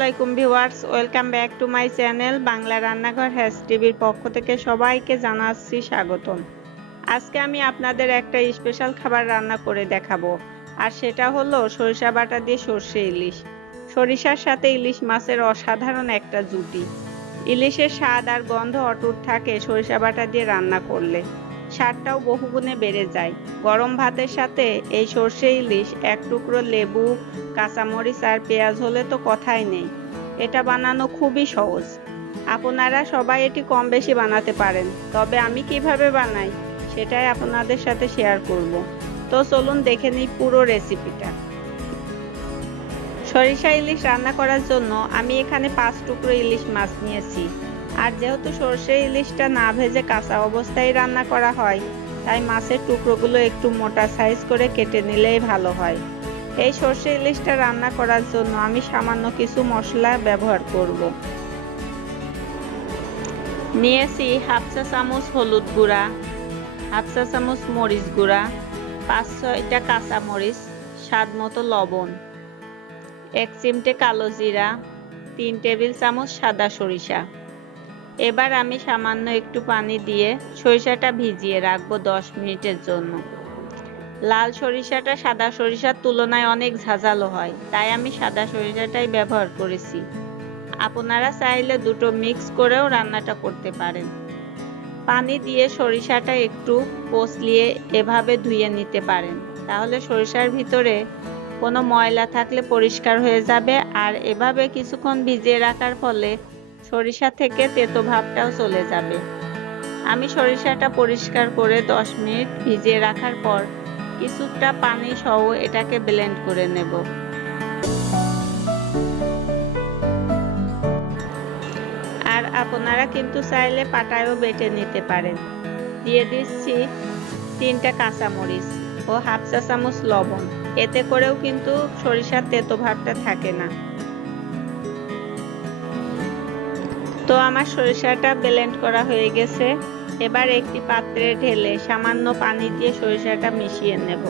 আসসালামাইকুম viewers, welcome back to my channel Bangla রান্নাঘর হ্যাস টিভির পক্ষ থেকে সবাইকে জানাচ্ছি স্বাগতম। আজকে আমি আপনাদের একটা স্পেশাল খাবার রান্না করে দেখাবো, আর সেটা হলো সরিষা বাটা দিয়ে সর্ষে ইলিশ। সরিষার সাথে ইলিশ মাছের অসাধারণ একটা জুটি। ইলিশের স্বাদ আর গন্ধ অটুট থাকে সরিষা বাটা দিয়ে রান্না করলে, স্বাদটাও বহুগুণে বেড়ে যায়। গরম ভাতের সাথে এই সর্ষে ইলিশ, এক টুকরো লেবু, কাঁচামরিচ আর পেঁয়াজ হলে তো কথাই নেই। এটা বানানো খুবই সহজ, আপনারা সবাই এটি কম বেশি বানাতে পারেন। তবে আমি কিভাবে বানাই সেটাই আপনাদের সাথে শেয়ার করব। তো চলুন দেখে নিই পুরো রেসিপিটা। সরিষা ইলিশ রান্না করার জন্য আমি এখানে 5 টুকরো ইলিশ মাছ নিয়েছি। আর যেহেতু সর্ষে ইলিশটা না ভেজে কাঁচা অবস্থায় রান্না করা হয়, তাই মাছের টুকরোগুলো একটু মোটা সাইজ করে কেটে নিলেই ভালো হয়। এই সর্ষে ইলিশটা রান্না করার জন্য আমি সামান্য কিছু মশলা ব্যবহার করব। নিয়েছি হাফ চা চামচ হলুদ গুঁড়া, হাফ চা চামচ মরিচ গুঁড়া, 5-6টা কাঁচা মরিচ, স্বাদ মতো লবণ, 1 চিমটে কালো জিরা, 3 টেবিল চামচ সাদা সরিষা। এবার আমি সামান্য একটু পানি দিয়ে সরিষাটা ভিজিয়ে রাখবো 10 মিনিটের জন্য। লাল সরিষাটা সাদা সরিষার তুলনায় অনেক ঝাঁঝালো হয়, তাই আমি সাদা সরিষাটাই ব্যবহার করেছি। আপনারা চাইলে দুটো মিক্স করেও রান্নাটা করতে পারেন। পানি দিয়ে সরিষাটা একটু কষলিয়ে এভাবে ধুয়ে নিতে পারেন, তাহলে সরিষার ভিতরে কোনো ময়লা থাকলে পরিষ্কার হয়ে যাবে। আর এভাবে কিছুক্ষণ ভিজিয়ে রাখার ফলে সরিষা থেকে তেতো ভাবটাও চলে যাবে। আমি সরিষাটা পরিষ্কার করে 10 মিনিট ভিজিয়ে রাখার পর কিছুটা পানি সহ এটাকে ব্লেন্ড করে নেব। আর আপনারা কিন্তু চাইলে পাটায়ও বেটে নিতে পারেন। দিয়ে দিচ্ছি 3টা কাঁচামরিচ ও হাফ চা চামচ লবণ। এতে করেও কিন্তু সরিষার তেতো ভাবটা থাকে না। তো আমার সরিষাটা ব্লেন্ড করা হয়ে গেছে। এবার একটি পাত্রে ঢেলে সামান্য পানি দিয়ে সরিষাটা মিশিয়ে নেব।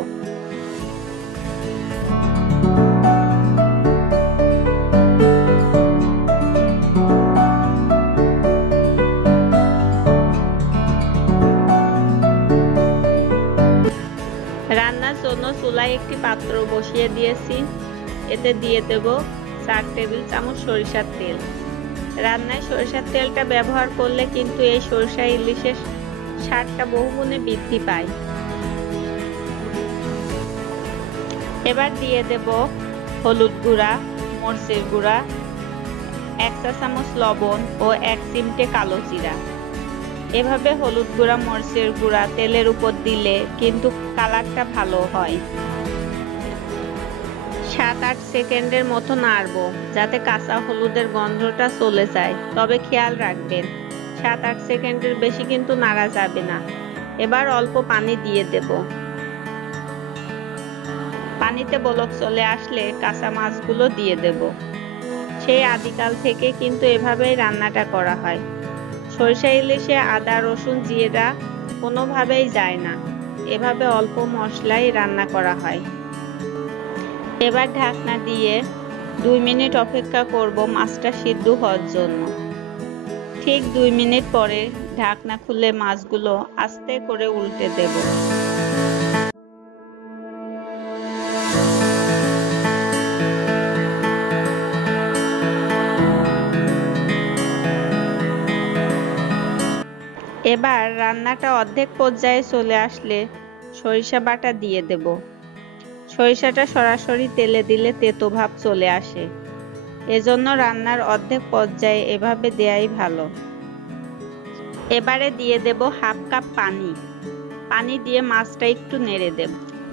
রান্নার জন্য চুলায় একটি পাত্র বসিয়ে দিয়েছি। এতে দিয়ে দেব 4 টেবিল চামচ সরিষার তেল। রান্নায় সরিষার তেলটা ব্যবহার করলে কিন্তু এই সরিষা ইলিশের স্বাদটা বহুগুণে বৃদ্ধি পায়। এবার দিয়ে দেব হলুদ গুঁড়া, মরিচের গুঁড়া, 1 চা চামচ লবণ ও 1 চিমটে কালো জিরা। এভাবে হলুদ গুঁড়া, মরিচের গুঁড়া তেলের উপর দিলে কিন্তু কালারটা ভালো হয়। 7-8 সেকেন্ডের মতো নাড়বো, যাতে কাঁচা হলুদের গন্ধটা চলে যায়। তবে খেয়াল রাখবেন 7-8 সেকেন্ডের বেশি কিন্তু নাড়া যাবে না। এবার অল্প পানি দিয়ে দেব। পানিতে বলক চলে আসলে কাঁচা মাছগুলো দিয়ে দেব। সেই আদিকাল থেকে কিন্তু এভাবেই রান্নাটা করা হয়। সরিষা ইলিশে আদা, রসুন, জিরা কোনোভাবেই যায় না। এভাবে অল্প মশলাই রান্না করা হয়। এবার ঢাকনা দিয়ে 2 মিনিট অপেক্ষা করব মাছটা সিদ্ধ হওয়ার জন্য। ঠিক 2 মিনিট পরে ঢাকনা খুলে মাছগুলো আস্তে করে উল্টে দেব। এবার রান্নাটা অর্ধেক পর্যায়ে চলে আসলে সরিষা বাটা দিয়ে দেব। সরিষাটা সরাসরি তেলে দিলে তেতো ভাব চলে আসে, এজন্য রান্নার অর্ধেক পর্যায়ে এভাবে দেয়াই ভালো। এবারে দিয়ে দেব হাফ কাপ পানি। পানি দিয়ে মাছটা একটু নেড়ে দেব।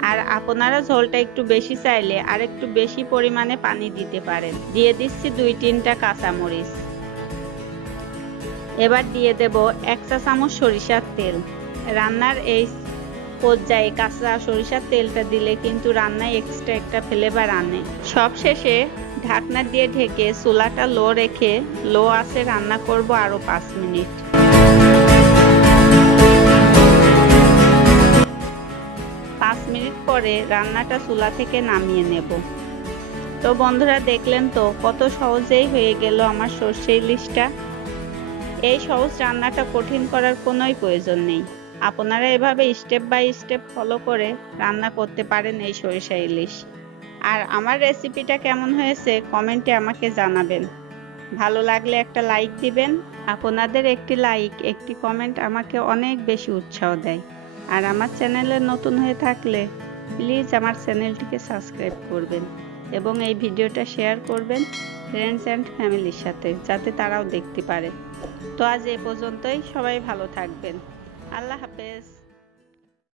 আর আপনারা ঝোলটা একটু বেশি চাইলে আর একটু বেশি পরিমাণে পানি দিতে পারেন। দিয়ে দিচ্ছি 2-3টা কাঁচামরিচ। এবার দিয়ে দেব 1 চা চামচ সরিষার তেল। রান্নার এই পর্যায়ে কাঁচা সরিষার তেলটা দিলে কিন্তু রান্নায় এক্সট্রা একটা ফ্লেভার আনে। সবশেষে ঢাকনা দিয়ে ঢেকে চুলাটা লো রেখে লো আঁচে রান্না করব আরো 5 মিনিট। 5 মিনিট পরে রান্নাটা চুলা থেকে নামিয়ে নেব। তো বন্ধুরা দেখলেন তো কত সহজেই হয়ে গেল আমার সর্ষে ইলিশটা। এই সহজ রান্নাটা কঠিন করার কোনোই প্রয়োজন নেই। আপনারা এভাবে স্টেপ বাই স্টেপ ফলো করে রান্না করতে পারেন এই সরিষা ইলিশ। আর আমার রেসিপিটা কেমন হয়েছে কমেন্টে আমাকে জানাবেন। ভালো লাগলে একটা লাইক দিবেন। আপনাদের একটি লাইক, একটি কমেন্ট আমাকে অনেক বেশি উৎসাহ দেয়। আর আমার চ্যানেলে নতুন হয়ে থাকলে প্লিজ আমার চ্যানেলটিকে সাবস্ক্রাইব করবেন এবং এই ভিডিওটা শেয়ার করবেন ফ্রেন্ডস অ্যান্ড ফ্যামিলির সাথে, যাতে তারাও দেখতে পারে। তো আজ এ পর্যন্তই, সবাই ভালো থাকবেন। আল্লাহ হাফেজ।